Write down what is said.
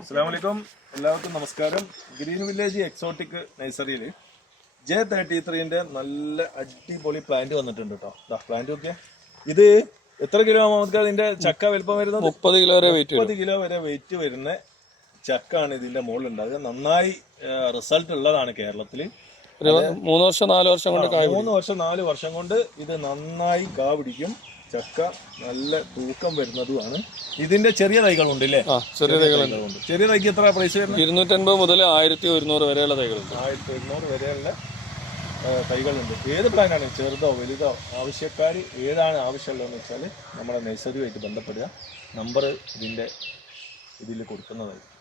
അസ്സലാമലൈക്കും, എല്ലാവർക്കും നമസ്കാരം. ഗ്രീൻ വില്ലേജ് എക്സോട്ടിക് നഴ്സറിയിൽ J33 നല്ല അടിപൊളി പ്ലാന്റ് വന്നിട്ടുണ്ട് കേട്ടോ. പ്ലാന്റ് നോക്കിയാ, ഇത് എത്ര കിലോ ഇതിന്റെ ചക്ക വലുപ്പം വരുന്നത്? 30 കിലോ വരെ വെയിറ്റ് വരുന്ന ചക്ക ആണ് ഇതിന്റെ മുകളിൽ ഉണ്ടാകുക. നന്നായി റിസൾട്ട് ഉള്ളതാണ് കേരളത്തിൽ. 3 വർഷം 4 വർഷം കൊണ്ട് 3 വർഷം 4 വർഷം കൊണ്ട് ഇത് നന്നായി കാ പിടിക്കും. ചക്ക നല്ല തൂക്കം വരുന്നതുമാണ്. ഇതിന്റെ ചെറിയ തൈകളുണ്ട് അല്ലേ? ചെറിയ തൈക്ക് എത്ര പ്രൈസ് വരുന്നത്? 250 മുതൽ 1100 വരെയുള്ള തൈകളുണ്ട്. 1100 വരെയുള്ള തൈകളുണ്ട്. ഏത് പ്ലാനാണ്, ചെറുതോ വലുതോ, ആവശ്യക്കാർ ഏതാണ് ആവശ്യമുള്ളതെന്ന് വെച്ചാൽ നമ്മുടെ നഴ്സറിയുമായിട്ട് ബന്ധപ്പെടുക. നമ്പർ ഇതിൽ കൊടുക്കുന്നതായിരിക്കും.